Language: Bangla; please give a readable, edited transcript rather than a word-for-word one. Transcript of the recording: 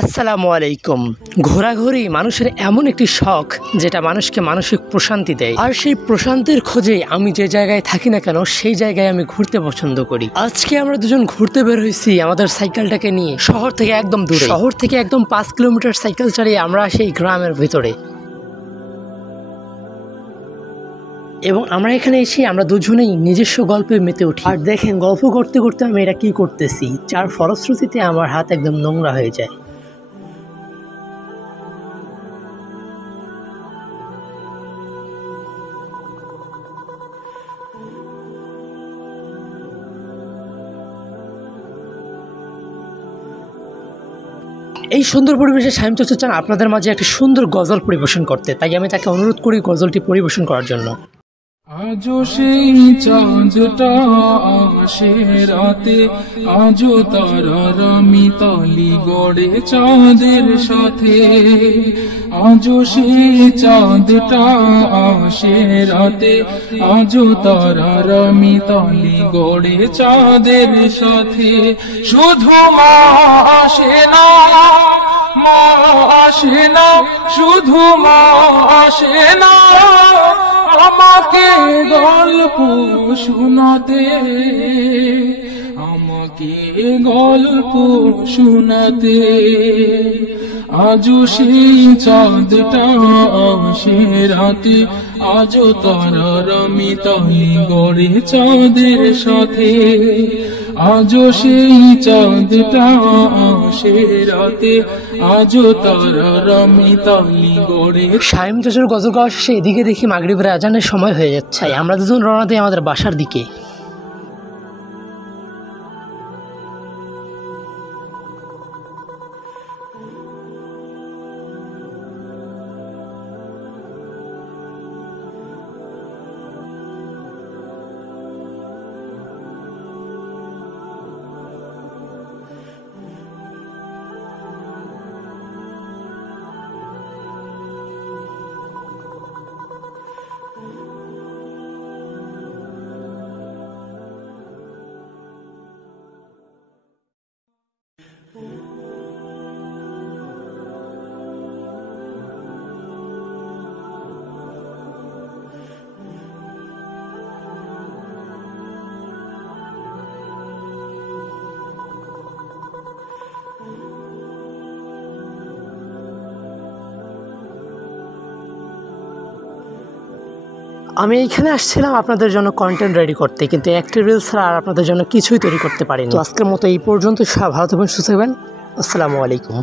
আসসালামু আলাইকুম। ঘোরাঘুরি মানুষের এমন একটি শখ যেটা মানুষকে মানসিক প্রশান্তি দেয়, আর সেই প্রশান্তির খোঁজে আমি যে জায়গায় থাকি না কেন সেই জায়গায় আমি ঘুরতে পছন্দ করি। আজকে আমরা দুজন ঘুরতে বের হয়েছি আমাদের সাইকেলটাকে নিয়ে শহর থেকে একদম দূরে। শহর থেকে একদম 5 কিলোমিটার সাইকেল চালিয়ে আমরা সেই গ্রামের ভিতরে, এবং আমরা এখানে এসে আমরা দুজনেই নিজস্ব গল্পে মেতে উঠি। আর দেখেন, গল্প করতে করতে আমি এটা কি করতেছি, যার ফলশ্রুতিতে আমার হাত একদম নোংরা হয়ে যায়। এই সুন্দর পরিবেশে শামীম চাচা চান আপনাদের মাঝে একটা সুন্দর গজল পরিবেশন করতে, তাই আমি তাকে অনুরোধ করি গজলটি পরিবেশন করার জন্য। আজও সেই চাঁদটা আসে রাতে, আজও তারার মিতালি গড়ে চাঁদের সাথে। আজও সেই চাঁদটা আসে রাতে, আজও তারার মিতালি গড়ে চাঁদের সাথে। শুধু মা আসে না, মা আসে না, শুধু মা আসে না আমাকে গল্প শোনাতে, আমাকে গল্প শোনাতে। আজও সেই চাঁদটা আসে রাতে, আজও তারার মিতালি গড়ে চাঁদের সাথে। আজও সেই চাঁদটা আসে রাতে, আজও তারার মিতালি গড়ে। শামীম চাচার গজল গাওয়া শেষে এদিকে দেখি মাগরিবের আজানের সময় হয়ে যাচ্ছে। আমরা দুজন রওনা দিই আমাদের বাসার দিকে। আমি এইখানে আসছিলাম আপনাদের জন্য কন্টেন্ট রেডি করতে, কিন্তু একটা রিল ছাড়া আর আপনাদের জন্য কিছুই তৈরি করতে পারিনি। তো আজকের মতো এই পর্যন্ত। সব ভালো থাকবেন, সুস্থ থাকবেন। আসসালামু আলাইকুম।